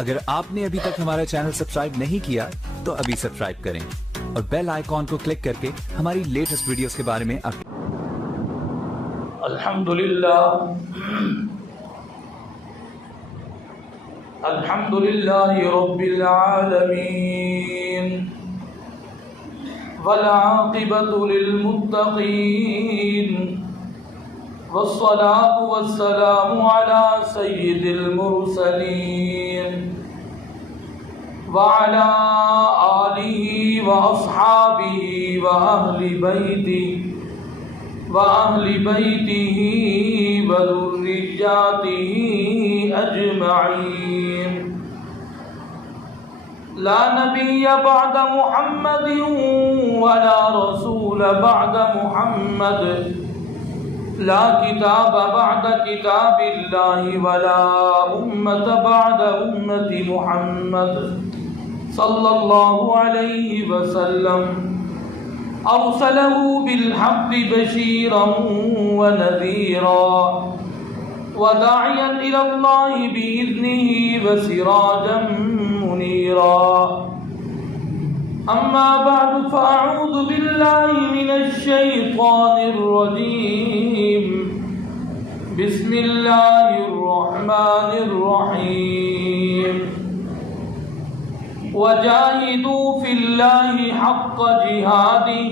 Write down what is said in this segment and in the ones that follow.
اگر آپ نے ابھی تک ہمارا چینل سبسکرائب نہیں کیا تو ابھی سبسکرائب کریں اور بیل آئیکن کو کلک کر کے ہماری لیٹسٹ ویڈیوز کے بارے میں الحمدللہ رب العالمین والعاقبۃ للمتقین والصلاة والسلام على سید المرسلین وعلى آلہ واصحابہ وأهل بيته وذرياته أجمعين لا نبي بعد محمد ولا رسول بعد محمد لا كتاب بعد كتاب الله ولا أمة بعد أمة محمد صلى الله عليه وسلم أرسله بالحق بشيرا ونذيرا وداعيا إلى الله بإذنه وسراجا منيرا أما بعد فأعوذ بالله من الشيطان الرجيم بسم الله الرحمن الرحيم وجاهدوا في الله حق جهاده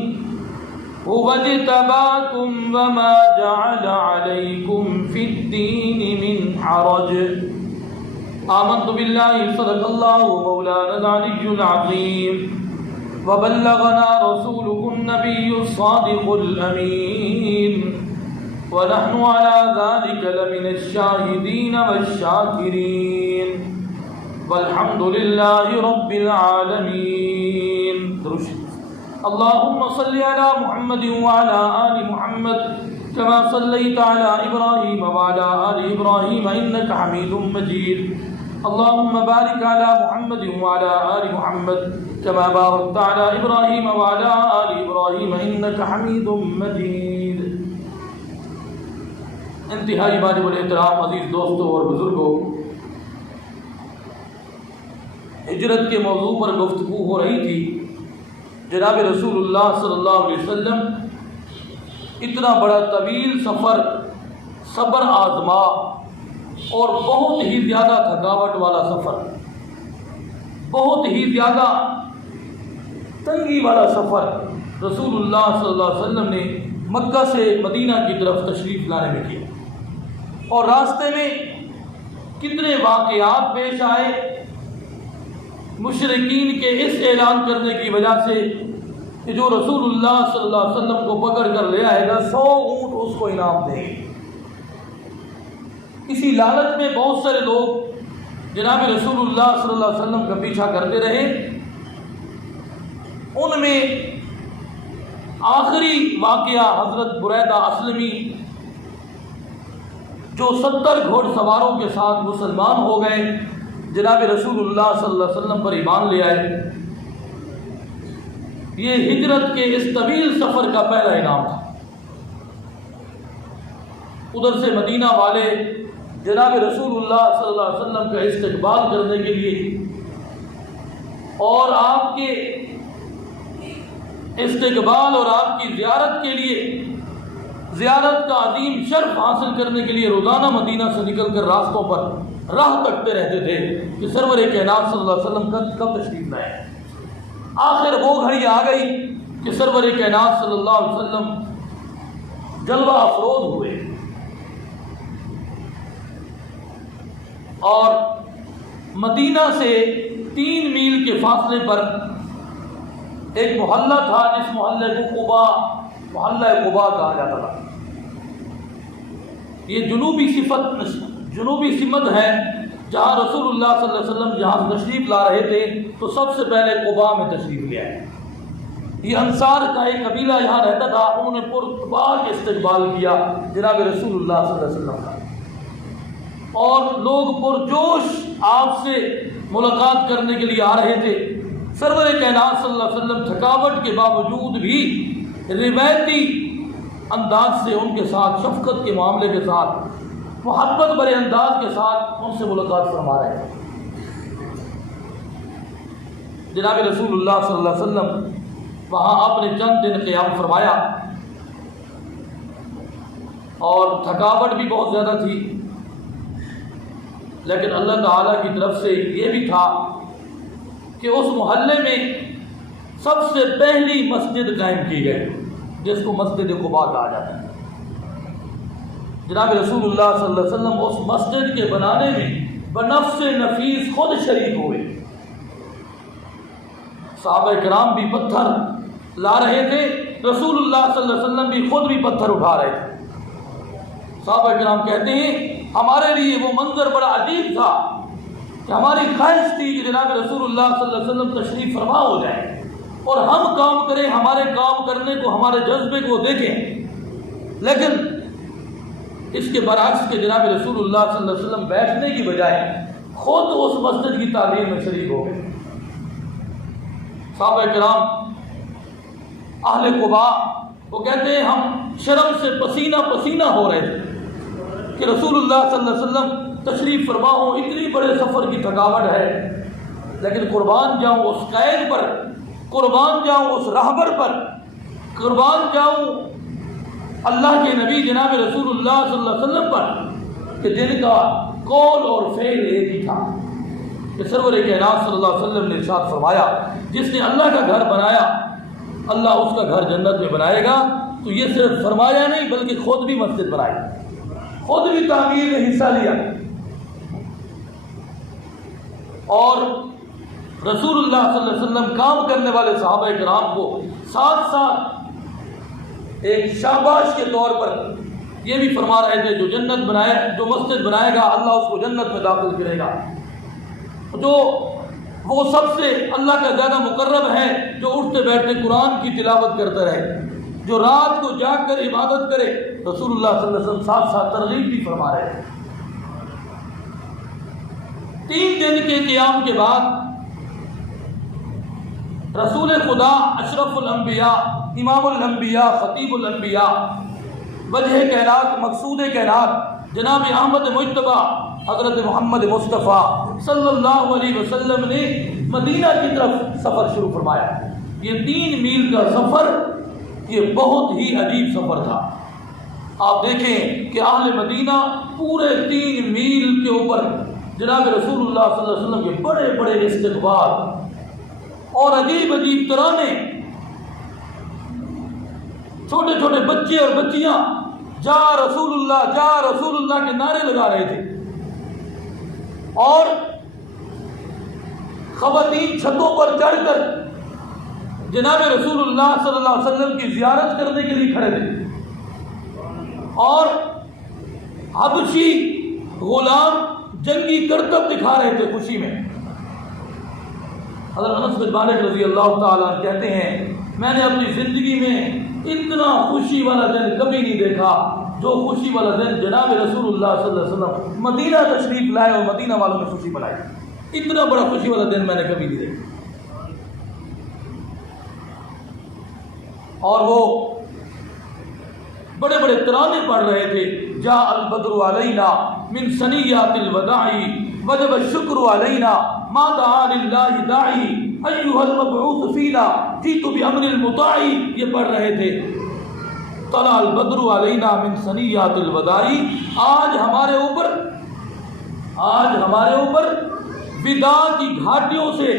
هو اجتباكم وما جعل عليكم في الدين من حرج آمنت بالله صدق الله مولانا العلي العظيم وبلغنا رسوله النبي الصادق الأمين ونحن على ذلك لمن الشاهدين والشاكرين والحمد لله رب العالمين. اللهم صل على محمد وعلى آل محمد كما صليت على إبراهيم وعلى آل إبراهيم إنك حميد مجيد. اللهم بارك على محمد وعلى آل محمد كما باركت على إبراهيم وعلى آل إبراهيم إنك حميد مجيد. انتہائی واجب الاحترام عزیز دوستوں اور بزرگوں، ہجرت کے موضوع پر گفتگو ہو رہی تھی. جناب رسول اللہ صلی اللہ علیہ وسلم اتنا بڑا طویل سفر، صبر آزما اور بہت ہی زیادہ تھکاوٹ والا سفر، بہت ہی زیادہ تنگی والا سفر رسول اللہ صلی اللہ علیہ وسلم نے مکہ سے مدینہ کی طرف تشریف لانے میں کیا. اور راستے میں کتنے واقعات پیش آئے مشرکین کے اس اعلان کرنے کی وجہ سے کہ جو رسول اللہ صلی اللہ علیہ وسلم کو پکڑ کر لے آئے گا 100 اونٹ اس کو انعام دیں گے. اسی لالچ میں بہت سارے لوگ جناب رسول اللہ صلی اللہ علیہ وسلم کا پیچھا کرتے رہے. ان میں آخری واقعہ حضرت بریدہ اسلمی جو 70 گھوڑ سواروں کے ساتھ مسلمان ہو گئے، جناب رسول اللہ صلی اللہ علیہ وسلم پر ایمان لے آئے. یہ ہجرت کے اس طویل سفر کا پہلا انعام تھا. ادھر سے مدینہ والے جناب رسول اللہ صلی اللہ علیہ وسلم کا استقبال کرنے کے لیے اور آپ کے استقبال اور آپ کی زیارت کے لیے، زیارت کا عظیم شرف حاصل کرنے کے لیے روزانہ مدینہ سے نکل کر راستوں پر راہ تکتے رہتے تھے کہ سرور کائنات صلی اللہ علیہ وسلم کب تشریف لائے. آخر وہ گھڑی آ گئی کہ سرور کائنات صلی اللہ علیہ وسلم جلوہ افروز ہوئے. اور مدینہ سے 3 میل کے فاصلے پر ایک محلہ تھا جس محلے کو محلہ قباء کہا جاتا تھا. یہ جنوبی سمت ہے جہاں رسول اللہ صلی اللہ علیہ وسلم جہاں تشریف لا رہے تھے تو سب سے پہلے قباء میں تشریف لے آئے. یہ انصار کا ایک قبیلہ یہاں رہتا تھا. انہوں نے پرتباہ استقبال کیا جناب رسول اللہ صلی اللہ علیہ وسلم کا، اور لوگ پرجوش آپ سے ملاقات کرنے کے لیے آ رہے تھے. سرور کائنات صلی اللہ علیہ وسلم تھکاوٹ کے باوجود بھی روایتی انداز سے ان کے ساتھ، شفقت کے معاملے کے ساتھ، محبت بھرے انداز کے ساتھ ان سے ملاقات فرما رہے ہیں. جناب رسول اللہ صلی اللہ علیہ وسلم وہاں آپ نے چند دن قیام فرمایا اور تھکاوٹ بھی بہت زیادہ تھی، لیکن اللہ تعالیٰ کی طرف سے یہ بھی تھا کہ اس محلے میں سب سے پہلی مسجد قائم کی گئی جس کو مسجد قباء کہا جاتا ہے۔ جناب رسول اللہ صلی اللہ علیہ وسلم اس مسجد کے بنانے میں بنفس نفیس خود شریک ہوئے۔ صحابہ کرام بھی پتھر لا رہے تھے، رسول اللہ صلی اللہ علیہ وسلم بھی خود بھی پتھر اٹھا رہے تھے۔ صحابہ کرام کہتے ہیں ہمارے لیے وہ منظر بڑا عجیب تھا کہ ہماری خواہش تھی کہ جناب رسول اللہ صلی اللہ علیہ وسلم تشریف فرما ہو جائے اور ہم کام کریں، ہمارے کام کرنے کو، ہمارے جذبے کو دیکھیں، لیکن اس کے برعکس کہ جناب رسول اللہ صلی اللہ علیہ وسلم بیٹھنے کی بجائے خود اس مسجد کی تعمیر میں شریک ہو گئے۔ صحابہ کرام اہل قباء وہ کہتے ہیں ہم شرم سے پسینہ پسینہ ہو رہے تھے کہ رسول اللہ صلی اللہ علیہ وسلم تشریف فرما ہو، اتنی بڑے سفر کی تھکاوٹ ہے، لیکن قربان جاؤں اس قید پر، قربان جاؤں اس راہبر پر، قربان جاؤں اللہ کے نبی جناب رسول اللہ صلی اللہ علیہ وسلم پر کہ جن کا قول اور فعل ایک ہی تھا۔ کہ سرور کائنات صلی اللہ علیہ وسلم نے ارشاد فرمایا جس نے اللہ کا گھر بنایا اللہ اس کا گھر جنت میں بنائے گا۔ تو یہ صرف فرمایا نہیں بلکہ خود بھی مسجد بنائی، خود بھی تعمیر میں حصہ لیا، اور رسول اللہ صلی اللہ علیہ وسلم کام کرنے والے صحابہ کرام کو ساتھ ساتھ ایک شاباش کے طور پر یہ بھی فرما رہے تھے جو جنت بنائے، جو مسجد بنائے گا اللہ اس کو جنت میں داخل کرے گا، جو وہ سب سے اللہ کا زیادہ مقرب ہے جو اٹھتے بیٹھتے قرآن کی تلاوت کرتا رہے، جو رات کو جاگ کر عبادت کرے۔ رسول اللہ صلی اللہ علیہ وسلم ساتھ ساتھ ترغیب بھی فرما رہے تھے۔ 3 دن کے قیام کے بعد رسول خدا اشرف الانبیاء، امام الانبیاء، خطیب الانبیاء، وجہ کائنات، مقصود کائنات جناب احمد مجتبی حضرت محمد مصطفیٰ صلی اللہ علیہ وسلم نے مدینہ کی طرف سفر شروع فرمایا۔ یہ 3 میل کا سفر یہ بہت ہی عجیب سفر تھا۔ آپ دیکھیں کہ اہل مدینہ پورے 3 میل کے اوپر جناب رسول اللہ صلی اللہ علیہ وسلم کے بڑے بڑے استقبال اور عجیب عجیب ترانے، چھوٹے چھوٹے بچے اور بچیاں جا رسول اللہ کے نعرے لگا رہے تھے، اور خواتین چھتوں پر چڑھ کر جناب رسول اللہ صلی اللہ علیہ وسلم کی زیارت کرنے کے لیے کھڑے تھے، اور حبشی غلام جنگی کرتب دکھا رہے تھے خوشی میں۔ حضرت انس بن مالک رضی اللہ تعالیٰ عنہ کہتے ہیں میں نے اپنی زندگی میں اتنا خوشی والا دن کبھی نہیں دیکھا جو خوشی والا دن جناب رسول اللہ صلی اللہ علیہ وسلم مدینہ تشریف لائے اور مدینہ والوں نے خوشی منائی۔ اتنا بڑا خوشی والا دن میں نے کبھی نہیں دیکھا۔ اور وہ بڑے بڑے ترانے پڑھ رہے تھے، جاء البدر علینا من ثنیات الوداع وجب الشکر علینا ما دعا للہ داعی ایھا المبعوث فینا جئت بامر المطاع، یہ پڑھ رہے تھے طلع البدر علینا من ثنیات الوداع۔ آج ہمارے اوپر وداع کی گھاٹیوں سے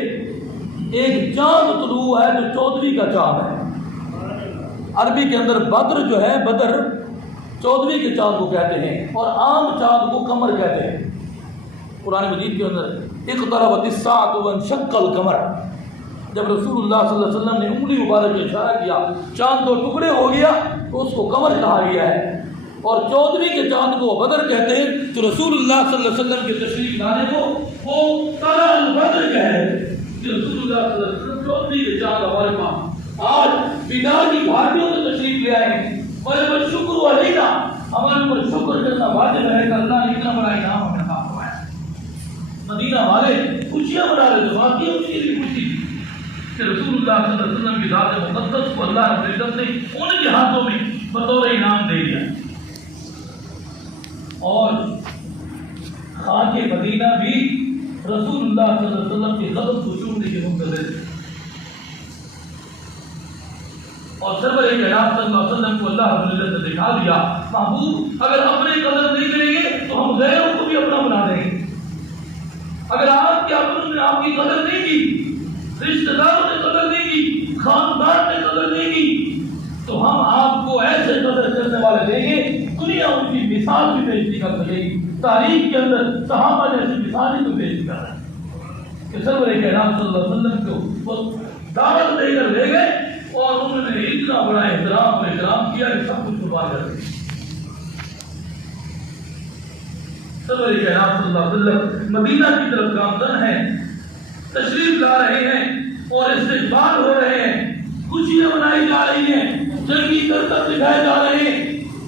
ایک چاند طلوع ہے جو 14ویں کا چاند ہے۔ عربی کے اندر بدر جو ہے، بدر 14ویں کے چاند کو کہتے ہیں، اور عام چاند کو قمر کہتے ہیں۔ قرآن مجید کے اندر اقتربت الساعۃ وانشق القمر، جب رسول اللہ صلی اللہ علیہ وسلم نے انگلی مبارک سے اشارہ کیا چاند 2 ٹکڑے ہو گیا تو اس کو قمر کہا گیا ہے، اور 14ویں کے چاند کو بدر کہتے ہیں۔ تو رسول اللہ صلی اللہ علیہ وسلم کے تشریف لانے کو وہ طلع البدر کہتے ہیں کہ رسول اللہ صلی اللہ علیہ وسلم 14ویں کے چاند ہمارے پاس آج وداع کی گھاٹیوں سے تشریف لے آئے ہیں۔ وجب الشکر علینا، ہمارے اوپر شکر کرنا واجب ہے کہ اللہ نے اتنا بڑا انعام ہمیں عطا فرمایا۔ مدینہ والے خوشیاں منا رہے تھے، واقعی ان کی بھی خوشی کہ رسول اللہ صلی اللہ علیہ وسلم کی ذات مقدس کو اللہ رب العزت نے ان کے ہاتھوں میں بطور انعام دے دیا، اور خاک مدینہ بھی رسول اللہ صلی اللہ علیہ وسلم کے قدم کو چومنے کے منتظر تھے. اور سرور کائنات صلی اللہ علیہ وسلم کو اللہ رب العزت نے دکھا دیا محبوب اگر اپنے قدر نہیں کریں گے تو ہم غیروں کو بھی اپنا بنا دیں گے. اگر آپ کے اپنوں نے آپ کی قدر نہیں کی, رشتہ داروں نے قدر نہیں کی, خاندان نے قدر نہیں کی, تو ہم آپ کو ایسے قدر کرنے والے دیں گے دنیا ان کی مثال بھی پیش نہیں کر سکے گی. تاریخ کے اندر صحابہ جیسی مثال ہی تو پیش نہیں کر رہے ہیں کہ سرور کائنات صلی اللہ علیہ وسلم کو وہ دعوت دے کر لے گئے اور انہوں نے اتنا بڑا احترام کیا کہ سب کچھ قربان کر دیا. سرور کائنات صلی اللہ علیہ وسلم مدینہ کی طرف گامزن ہیں, تشریف لا رہے ہیں اور استقبال ہو رہے ہیں, خوشیاں منائی جا رہی ہیں, جنگی کرتب دکھائے جا رہے ہیں,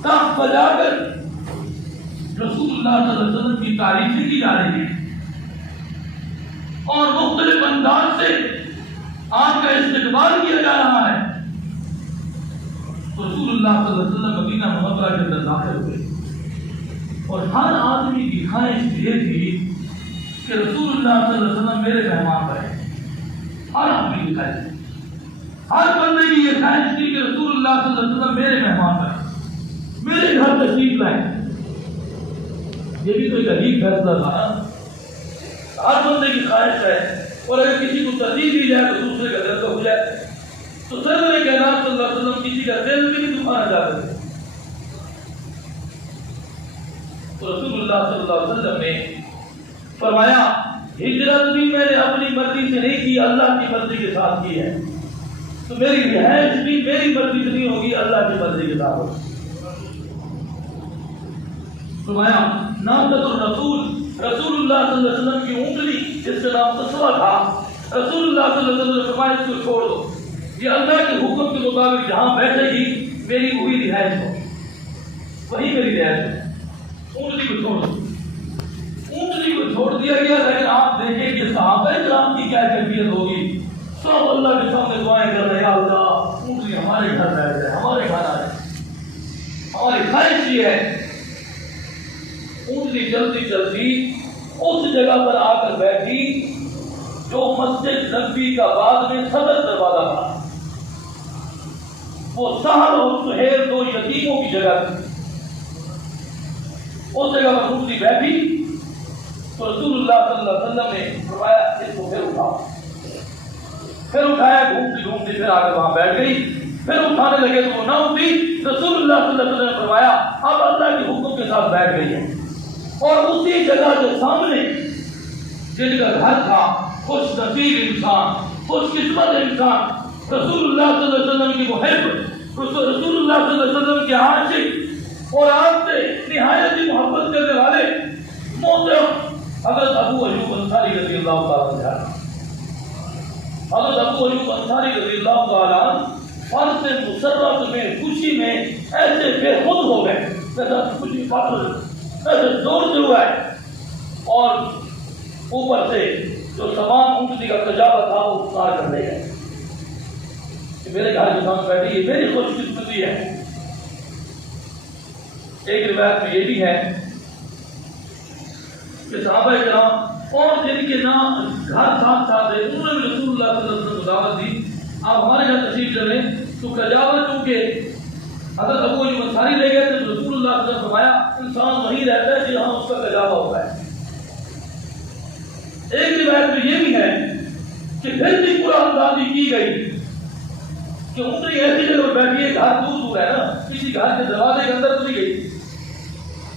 تاخ بجا کر رسول اللہ صلی اللہ علیہ وسلم کی تعریفیں کی جا رہی ہیں اور مختلف انداز سے آپ کا استقبال کیا جا رہا ہے. رسول اللہ صلی اللہ علیہ وسلم مدینہ منورہ کے اندر داخل ہوئے اور ہر آدمی کی خواہش یہ تھی کہ رسول اللہ صلی اللہ علیہ وسلم میرے مہمان بنے. ہر آدمی کی خواہش, ہر بندے کی یہ خواہش تھی کہ رسول اللہ صلی اللہ علیہ وسلم میرے مہمان بنے, میرے گھر تشریف لائیں. یہ بھی تو ایک عجیب فیصلہ تھا. ہر بندے کی خواہش ہے اور اگر کسی کو ترجیح دی جائے تو دوسرے کا دل تو ہو جائے. تو سرور کائنات صلی اللہ علیہ وسلم کسی کا دل بھی نہیں دکھانا چاہتے تھے. تو رسول اللہ صلی اللہ علیہ وسلم نے فرمایا ہجرت بھی میں نے اپنی مرضی سے نہیں کی, اللہ کی مرضی کے ساتھ کی ہے. تو میری رہائش بھی میری مرضی سے نہیں ہوگی, اللہ کی مرضی کے ساتھ ہوگی. فرمایا نامزد الرسول, رسول اللہ صلی اللہ علیہ وسلم کی انگلی جس کا نام تسوا تھا, رسول اللہ صلی اللہ علیہ وسلم نے فرمایا اس کو چھوڑ دو, یہ اللہ کے حکم کے مطابق جہاں بیٹھے گی میری وہی رہائش ہوگی, وہی میری رہائش ہے. انگلی کو چھوڑ دو. انگلی کو چھوڑ دیا گیا. لیکن آپ دیکھیں کہ صحابہ کرام کی کیا کیفیت ہوگی. سب اللہ کے سامنے دعائیں کر رہے ہیں, اللہ انگلی ہمارے گھر بیٹھ جائے, ہمارے گھر آ جائے. ہماری خواہش یہ ہے. انگلی جلدی جلدی اس جگہ پر آ کر بیٹھی جو مسجد نبوی کا بعد میں صدر دروازہ تھا. وہ سہل اور سہیل دو یتیموں کی جگہ تھی. اس جگہ پر انگلی بیٹھی تو رسول اللہ صلی اللہ علیہ وسلم نے فرمایا اس کو پھر اٹھاؤ. پھر اٹھایا, گھومتی پھر آ کر وہاں بیٹھ گئی. پھر اٹھانے لگے تو وہ نہ اٹھی. رسول اللہ صلی اللہ علیہ وسلم نے فرمایا اب اللہ کے حکم کے ساتھ بیٹھ گئی ہے. اور اسی جگہ جو سامنے جن کا گھر تھا, خوش نصیب انسان, خوش قسمت انسان, رسول اللہ صلی اللہ علیہ وسلم کی محب, رسول اللہ صلی اللہ علیہ وسلم کے عاشق اور آپ سے نہایت ہی محبت کرنے والے محترم حضرت ابو ایوب انصاری رضی اللہ تعالیٰ عنہ, حضرت ابو ایوب انصاری رضی اللہ تعالیٰ عنہ فرض مسرت میں, خوشی میں ایسے بے خود ہو گئے, ایسا خوشی پاٹر ایسے زور سے ہوا ہے. اور اوپر سے جو تمام انگلی کا تجاوز تھا وہ اتار کر لے گئے کہ میرے گھر کے سامنے بیٹھی, یہ میری خوش قسمتی ہے. ایک روایت میں یہ بھی ہے کہ صحابہ کرام اور جن کے نام گھر ساتھ ساتھ ہے انہوں نے بھی رسول اللہ صلی اللہ علیہ وسلم کو دعوت دی آپ ہمارے گھر تشریف چلیں. تو کجاوت چونکہ حضرت ابو ایوب انصاری لے گئے تو رسول اللہ صلی اللہ علیہ وسلم فرمایا انسان وہی رہتا ہے جہاں اس کا کجاوا ہوتا ہے. ایک روایت میں یہ بھی ہے کہ پھر بھی پورا اندازی کی گئی کہ انگلی ایسی جگہ بیٹھی ہے, گھر دور دور ہے نا, کسی گھر کے دروازے کے اندر تو نہیں گئی,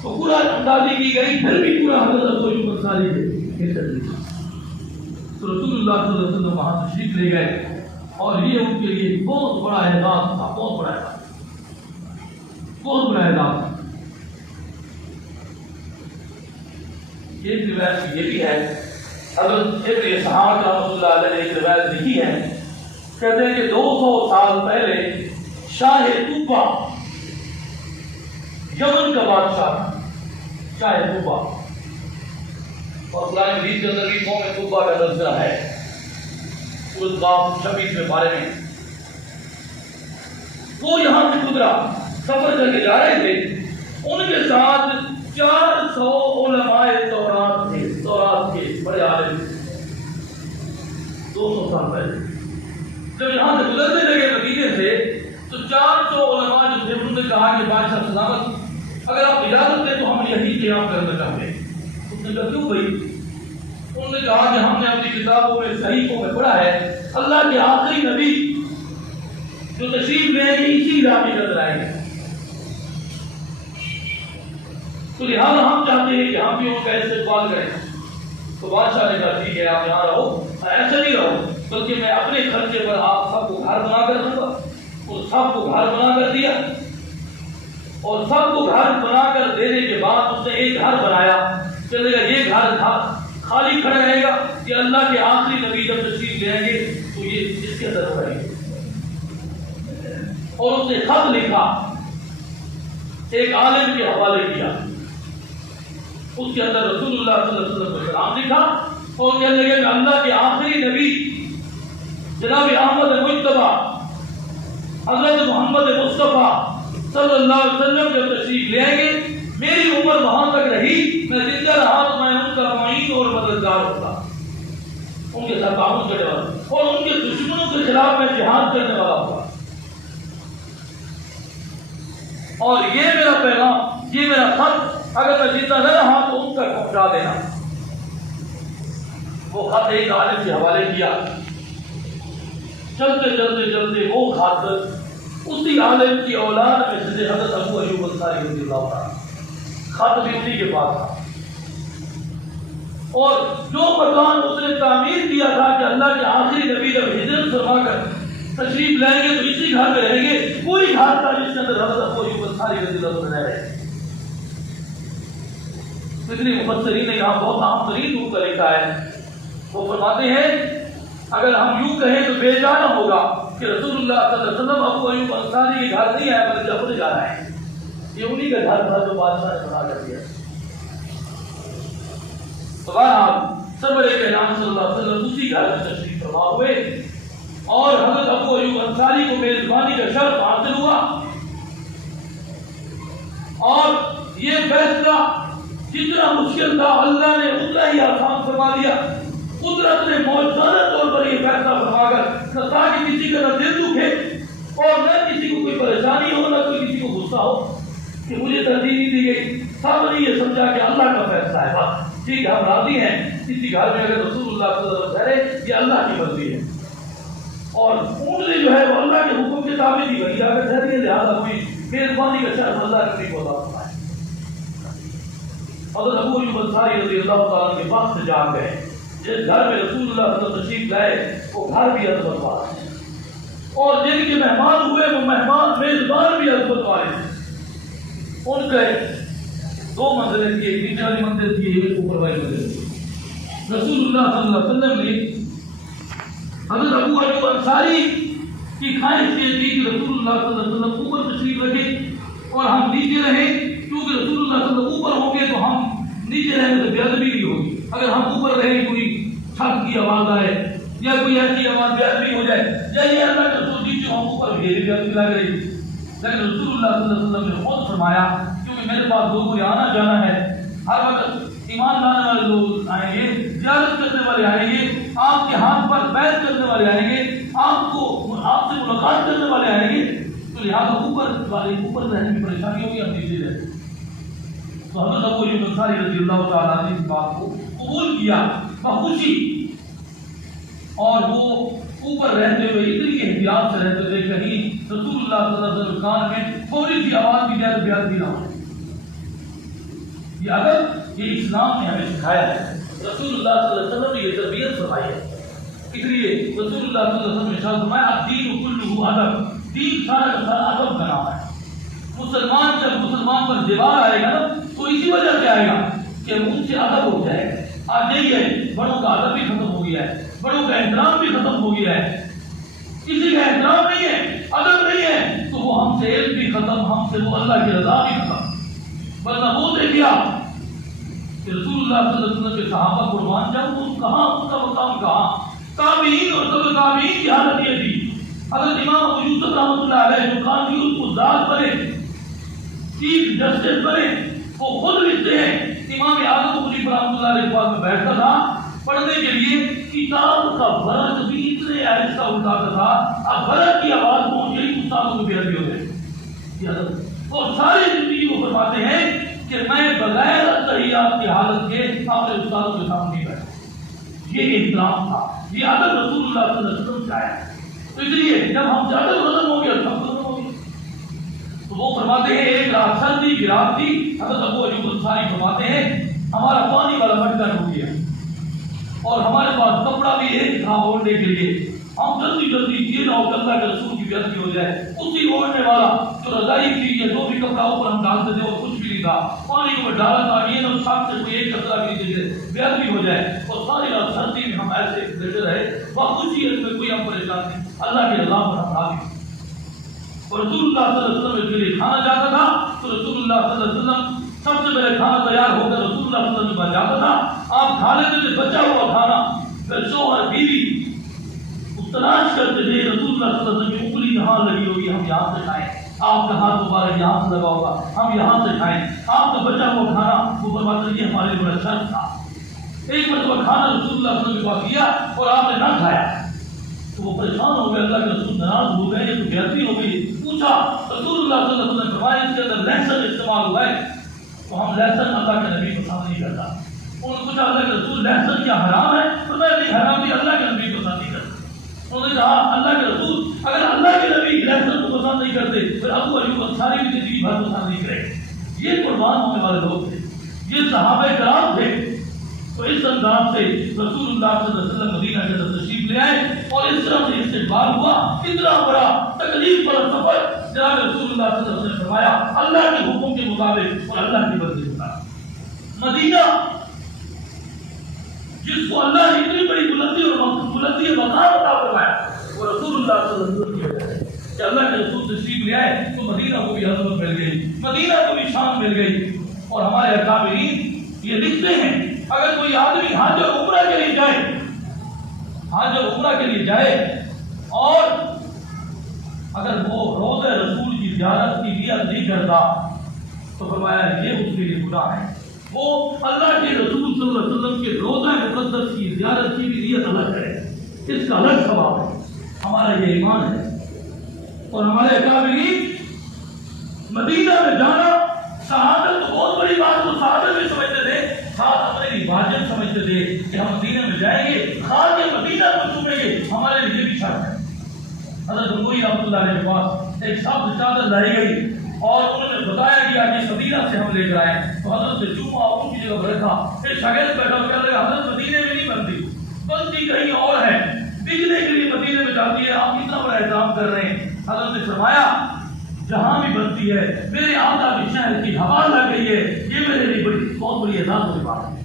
تو پورا اندازی کی گئی. پھر بھی پورا حضرت ابو ایوب انصاری تو رسول اللہ صلی اللہ علیہ وسلم وہاں تشریف لے گئے اور یہ ان کے لیے بہت بڑا اعزاز تھا, بہت بڑا اعزاز. ایک روایت یہ بھی ہے, حضرت ابن اسحاق رحمۃ اللہ علیہ نے ایک روایت لکھی ہے, کہتے ہیں کہ 200 سال پہلے شاہ طوبہ یمن کا بادشاہ تھا, شاہ طوبہ, اور قرآن مجید کے اندر بھی قوم طوبہ کا تذکرہ ہے سورۃ قاف 26 بارے میں. وہ یہاں سے گزرا, سفر کر کے جا رہے تھے, ان کے ساتھ 400 علماء تورات تھے, تورات کے بڑے عالم 200 سال پہلے جب یہاں سے گزرنے لگے مدینے سے تو 400 علماء جو تھے انہوں نے کہا کہ بادشاہ سلامت اگر آپ اجازت دیں تو ہم یہی قیام کرنا چاہتے ہیں. اس نے کہا کیوں بھائی؟ انہوں نے کہا کہ ہم نے اپنی کتابوں میں صحیحوں میں پڑھا ہے اللہ کے آخری نبی جو تشریف لیں گے اسی علاقے کے اندر آئیں گے, تو لہٰذا ہم چاہتے ہیں کہ ہم بھی ان کا استقبال کریں. تو بادشاہ نے کہا ٹھیک ہے آپ یہاں رہو, ایسے نہیں رہو بلکہ میں اپنے خرچے پر آپ سب کو گھر بنا کر دوں گا. اور سب کو گھر بنا کر دیا, اور سب کو گھر بنا کر دینے کے بعد اس نے ایک گھر بنایا. چلے گا یہ گھر خالی کھڑا رہے گا, یہ اللہ کے آخری نبی جب تشریف لیں گے تو یہ اس کے اندر رہے گا. اور اس نے خط لکھا, ایک عالم کے حوالے کیا, اس کے اندر رسول اللہ صلی اللہ علیہ وسلم کا سلام لکھا اور کہنے لگے کہ اللہ کے آخری نبی جناب احمد مجتبیٰ حضرت محمد مصطفیٰ صلی اللہ علیہ وسلم جب تشریف لے آئیں گے, میری عمر وہاں تک رہی, میں زندہ رہا تو میں ان کا معین اور مددگار ہوگا, ان کے ساتھ تعاون کرنے والا اور ان کے دشمنوں کے خلاف میں جہاد کرنے والا ہوگا. اور یہ میرا پیغام, یہ میرا خط اگر میں زندہ نہ رہا تو ان تک پہنچا دینا. وہ خط ایک عالم کے حوالے کیا. چلتے چلتے چلتے وہ خط اسی عالم کی اولاد میں سے حضرت ابو ایوب انصاری رضی اللہ عنہ, خط بھی اسی کے پاس تھا. اور جو مکان اس نے تعمیر کیا تھا کہ اللہ کے آخری نبی جب ہجرت فرما کر تشریف لائیں گے تو اسی گھر میں رہیں گے, پوری گھر تھا جس کے اندر حضرت ابو ایوب انصاری رضی اللہ عنہ رہ رہے. اتنی مفسرین نے یہاں بہت اہم ترین روپ کا لکھا ہے. وہ فرماتے ہیں اگر ہم یوں کہیں تو بے جانا ہوگا کہ رسول اللہ صلی اللہ علیہ وسلم ابو ایوب انصاری کے گھر نہیں آئے بلکہ اپنے جا رہے ہیں. یہ انہی کا گھر تھا جو بادشاہ نے بنا کر دیا. تو بہرحال سرور کائنات صلی اللہ علیہ وسلم اسی گھر میں تشریف فرما ہوئے اور حضرت ابو ایوب انصاری کو میزبانی کا شرف حاصل ہوا. اور یہ فیصلہ جتنا مشکل تھا اللہ نے اتنا ہی آسان فرما دیا. قدرت نے موجودہ طور پر یہ فیصلہ فرما کر نہ تاکہ کسی کا نہ دل دکھے اور نہ کسی کو کوئی پریشانی ہو, نہ کوئی کسی کو غصہ ہو کہ مجھے ترجیح نہیں دی گئی. سب نے یہ سمجھا کہ اللہ کا فیصلہ ہے, بس ٹھیک ہے ہم راضی ہیں. کسی گھر میں اگر رسول اللہ صلی اللہ علیہ وسلم ٹھہرے یہ اللہ کی مرضی ہے, اور اونٹنی جو ہے وہ اللہ کے حکم کے تابع دی گئی اگر ٹھہری ہے, لہٰذا کوئی میزبانی کا شرف اللہ نے نہیں بولا. حضرت ابو ایوب انصاری رضی اللہ تعالیٰ کے پاس سے جا گئے. جس گھر میں رسول اللہ صلی اللہ علیہ وسلم تشریف لائے وہ گھر بھی عظمت والا ہے, اور جن کے مہمان ہوئے وہ مہمان میزبان بھی عظمت والے ہیں. ان کے 2 منزلیں تھی, ایک نیچے والی منزل تھی, ایک اوپر والی منزل تھی. رسول اللہ صلی اللہ علیہ وسلم نے حضرت ابو ایوب انصاری کی خواہش یہ تھی کہ رسول اللہ صلی اللہ علیہ وسلم اوپر تشریف رکھے اور ہم نیچے رہیں, کیونکہ رسول اللہ صلی اللہ علیہ وسلم اوپر ہوں گے تو ہم نیچے رہیں گے تو بے ادبی نہیں ہوگی. اگر ہم اوپر رہیں کوئی چھت کی آواز آئے یا کوئی ایسی آواز بے ادبی ہو جائے یا یہ اللہ کے رسول نیچے ہم اوپر بھیجے بے ادبی لگ رہی. لیکن رسول اللہ صلی اللہ علیہ وسلم نے خود فرمایا کیونکہ میرے پاس لوگوں نے آنا جانا ہے, ہر وقت ایمان لانے والے لوگ آئیں گے, زیارت کرنے والے آئیں گے, آپ کے ہاتھ پر بیعت کرنے والے آئیں گے, آپ سے ملاقات کرنے والے آئیں گے, تو لہٰذا اوپر رہنے کی پریشانی ہوگی, ہم نیچے رہتے. تو حضرت ابو ایوب انصاری رضی اللہ تعالیٰ نے اس بات کو قبول کیا بخوشی, اور وہ اوپر رہتے ہوئے اتنی احتیاط سے رہتے تھے کہیں رسول اللہ صلی اللہ علیہ وسلم کان میں تھوڑی سی آواز بھی جائے تو بیعت بھی نہ ہو. یہ ادب یہ اسلام نے ہمیں سکھایا ہے, رسول اللہ صلی اللہ علیہ وسلم نے یہ تربیت فرمائی ہے. اس لیے رسول اللہ صلی اللہ علیہ وسلم نے ارشاد فرمایا الدین کلہ ادب, دین سارا کا سارا ادب کا نام ہے. مسلمان جب مسلمان پر دیوار آئے گا تو اسی وجہ سے آئے گا کہ ان سے ادب ہو جائے گا. آج یہی ہے, بڑوں کا ادب بھی ختم ہو گیا ہے, بڑوں کا احترام بھی ختم ہو گیا ہے. کسی کا احترام نہیں ہے, ادب نہیں ہے, تو وہ ہم سے علم بھی ختم, ہم سے وہ اللہ کی رضا بھی ختم. ورنہ وہ دیکھیا کہ رسول اللہ صلی اللہ علیہ وسلم کے صحابہ قربان جب وہ کہاں, اس کا مقام کہاں. تابعین اور تبع تابعین کی حالت یہ تھی. حضرت امام ابو یوسف رحمۃ اللہ علیہ جو قاضی القضات بنے, چیف جسٹس بنے, وہ خود لکھتے ہیں امام اعظم ابو حنیفہ رحمۃ اللہ علیہ کے پاس میں بیٹھتا تھا پڑھنے کے لیے کتاب کا برق بھی اتنے آہستہ اٹھاتا تھا، اب برق کی آواز پہنچ گئی استادوں کو بے ادبی ہو گئی. اور ساری زندگی وہ فرماتے ہیں کہ میں بغیر اتحیات کی حالت کے اپنے استادوں کے سامنے نہیں بیٹھا. یہ احترام تھا، یہ ادب رسول اللہ صلی اللہ علیہ وسلم سے آیا. تو اس لیے جب ہم زیادہ ختم ہو گیا سب ختم ہو گیا. تو وہ فرماتے ہیں ایک رات سردی کی رات تھی، حضرت ابو ایوب انصاری فرماتے ہیں ہمارا پانی والا مٹکا ٹوٹ گیا اور ہمارے پاس کپڑا بھی ایک تھا اوڑھنے کے لیے. ہم جلدی یہ نہ ہو کہ اللہ کے رسول کی بے ادبی ہو جائے. اسی اوڑھنے والا جو رضائی تھی یا جو بھی کپڑا اوپر ہم ڈالتے تھے وہ کچھ بھی نہیں تھا، پانی کو میں ڈالا تھا، یہ نہ چھاپ سے کوئی ایک قطرہ بھی نہیں بے ادبی ہو جائے. اور ساری رات سردی میں ہم ایسے بیٹھے رہے، باخوشیت میں کوئی ہم پریشان نہیں، اللہ کے رضا پر ہم راضی. اور رسول اللہ صلی اللہ علیہ وسلم کے لیے کھانا جاتا تھا تو رسول اللہ صلی اللہ علیہ وسلم سب سے پہلے کھانا تیار ہو کر رسول اللہ صلی اللہ علیہ وسلم کے پاس جاتا تھا. آپ کھا لیتے تھے بچا ہوا کھانا، پھر شوہر بیوی تلاش کرتے تھے رسول اللہ صلی اللہ علیہ وسلم کی انگلی کہاں لگی ہوگی ہم یہاں سے کھائیں، آپ کا ہاتھ مبارک یہاں سے لگا ہوگا ہم یہاں سے کھائیں. آپ کا بچا ہوا کھانا وہ فرماتے یہ ہمارے لیے بڑا شرط تھا. ایک مرتبہ کھانا رسول اللہ صلی اللہ علیہ وسلم کے پاس کیا اور آپ نے نہ کھایا تو وہ پریشان ہو گئے، اللہ کے رسول ناراض ہو گئے، یہ تو بے ادبی ہو گئی. پوچھا رسول اللہ صلی اللہ علیہ وسلم نے فرمایا اس کے اندر لہسن استعمال ہوا ہے. تو ہم لہسن اللہ کے نبی پسند نہیں کرتا. انہوں نے پوچھا اللہ کے رسول لہسن کیا حرام ہے؟ فرمایا نہیں حرام نہیں، اللہ کے نبی پسند نہیں کرتا. انہوں نے کہا اللہ کے رسول اگر اللہ کے نبی لہسن کو پسند نہیں کرتے پھر ابو ایوب انصاری بھی زندگی بھر پسند نہیں کرے. یہ قربان ہونے والے لوگ تھے، یہ صحابہ کرام تھے. تو اس انداز سے رسول اللہ صلی اللہ علیہ وسلم مدینہ کے اندر تشریف لے آئے اور اس طرح سے استقبال ہوا. اتنا بڑا تکلیف بڑا سفر جناب رسول اللہ صلی اللہ علیہ وسلم نے فرمایا اللہ کے حکم کے مطابق اور اللہ کی مرضی کے مطابق. مدینہ جس کو اللہ نے اتنی بڑی بلندی مقام عطا فرمایا وہ رسول اللہ صلی اللہ علیہ وسلم کی وجہ سے کہ اللہ کے رسول تشریف لے آئے تو مدینہ کو بھی عظمت مل گئی، مدینہ کو بھی شان مل گئی. اور ہمارے اکابرین یہ لکھتے ہیں اگر کوئی آدمی حج اور عمرہ کے لیے جائے، حج اور عمرہ کے لیے جائے اور اگر وہ روضہ رسول کی زیارت کی نیت نہیں کرتا تو فرمایا یہ اس کے لیے گناہ ہے. وہ اللہ کے رسول صلی اللہ علیہ وسلم کے روضہ مقدس کی زیارت کی بھی نیت الگ کرے، اس کا الگ ثواب ہے. ہمارا یہ ایمان ہے. اور ہمارے اکابرین مدینہ میں جانا شہادت تو بہت بڑی بات وہ شہادت بھی سمجھتے تھے، ساتھ اپنے لیے واجب سمجھتے تھے کہ ہم مدینہ میں جائیں گے خاک مدینہ کو چھوڑیں گے، ہمارے لیے بھی شرط ہے. حضرت عثمانی رحمۃ اللہ علیہ کے پاس ایک سخت چادر لائی گئی اور انہوں نے بتایا گیا کہ مدینہ سے ہم لے کر آئے. تو حضرت سے جمعہ ان کی جگہ پر رکھا، ایک شاگرد بیٹھا ہو کہنے لگا حضرت مدینے میں نہیں بنتی، بنتی کہیں اور ہے، بکنے کے لیے مدینے میں جاتی ہے، آپ اتنا بڑا احترام کر رہے ہیں. حضرت نے فرمایا جہاں بھی بنتی ہے میرے آقا کے شہر کی ہوا لگ گئی ہے، یہ میرے لیے بہت بڑی اعزاز والی بات ہے.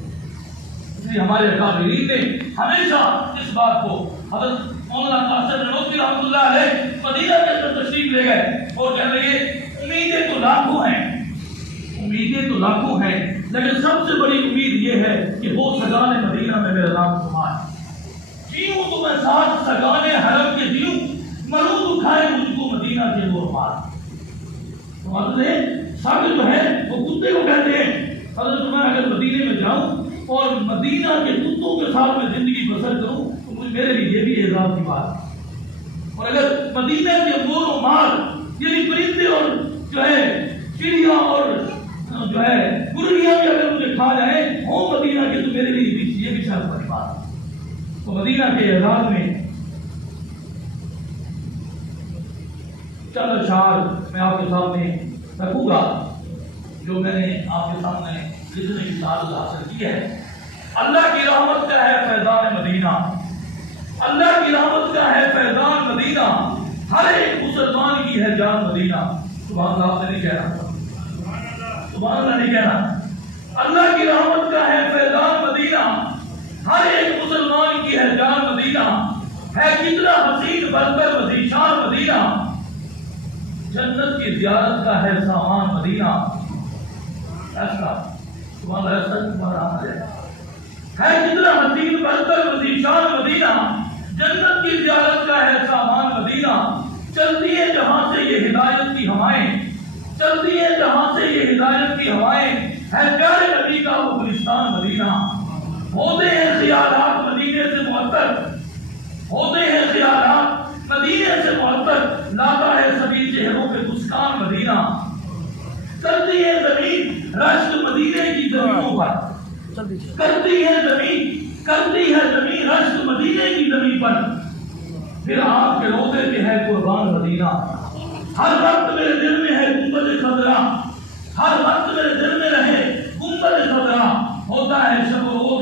اس لیے ہمارے اکابرین نے ہمیشہ اس بات کو حضرت مولانا قاسم رحمۃ اللہ علیہ مدینہ کے اندر تشریف لے گئے اور کہنے لگے امیدیں تو لاکھوں ہیں، امیدیں تو لاکھوں ہیں، لیکن سب سے بڑی امید یہ ہے کہ وہ سگانے مدینہ میں میرا نام سمائے. جیوں تو میں ساتھ سگانے حرم کے جیوں، مروں تو کھائے مجھ کو مدینہ کے نور پار. تو مطلب ساگر جو ہے وہ کتے کو کہتے ہیں. حضرت میں اگر مدینے میں جاؤں اور مدینہ کے کتوں کے ساتھ میں زندگی بسر کروں تو میرے لیے یہ بھی اعزاز کی بات ہے. اور اگر مدینہ کے مور و مال یعنی پرندے اور جو ہے چڑیا اور جو ہے مرغیاں بھی اگر مجھے کھا جائیں ہو مدینہ کے تو میرے لیے یہ بھی شرط والی بات ہے. تو مدینہ کے اعزاز میں چند اشعار میں آپ کے سامنے رکھوں گا جو میں نے آپ کے سامنے لکھنے کی سعادت حاصل کی ہے. اللہ کی رحمت کا ہے فیضان مدینہ، اللہ کی رحمت کا ہے فیضان مدینہ، ہر ایک مسلمان کی ہے جان مدینہ. سبحان اللہ آپ نے نہیں کہنا، سبحان اللہ نہیں کہنا. اللہ کی رحمت کا ہے فیضان مدینہ، ہر ایک مسلمان کی ہے جان مدینہ. ہے کتنا حسین برتر وزیشان مدینہ، جنت کی زیارت کا ہے سامان مدینہ. ایسا سبحان اللہ سبحان اللہ ہے کتنا حسین برتر وزیشان مدینہ، جنت کی زیارت کا ہے سامان مدینہ. چلتی ہے جہاں سے یہ ہدایت کی ہوائیں، چلتی ہے جہاں سے یہ ہدایت کی ہوائیں، ہے پیارے نبی کا وہ گلستان مدینہ. ہوتے ہیں خیالات پر، کرتی ہے زمین رشک مدینے کی زمین پر، پھر آپ کے روزے پہ ہے قربان مدینہ، ہر وقت میرے دل میں ہے گنبد خضرا، ہر وقت میرے دل میں رہے گنبد خضرا، ہوتا ہے شب و روز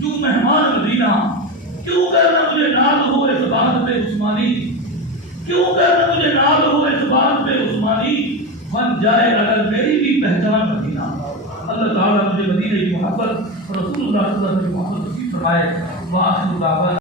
جو مہمان مدینہ، کیوں کرنا مجھے ناز ہو اس بات پہ عثمانی، کیوں کرنا مجھے ناز ہو اس بات پہ عثمانی، بن جائے اگر میری بھی پہچان مدینہ۔ اللہ تعالیٰ مجھے مدینہ کی محبت، رسول اللہ صلی اللہ علیہ وسلم کی محبت نصیب فرمائے۔ وآخر دعوانا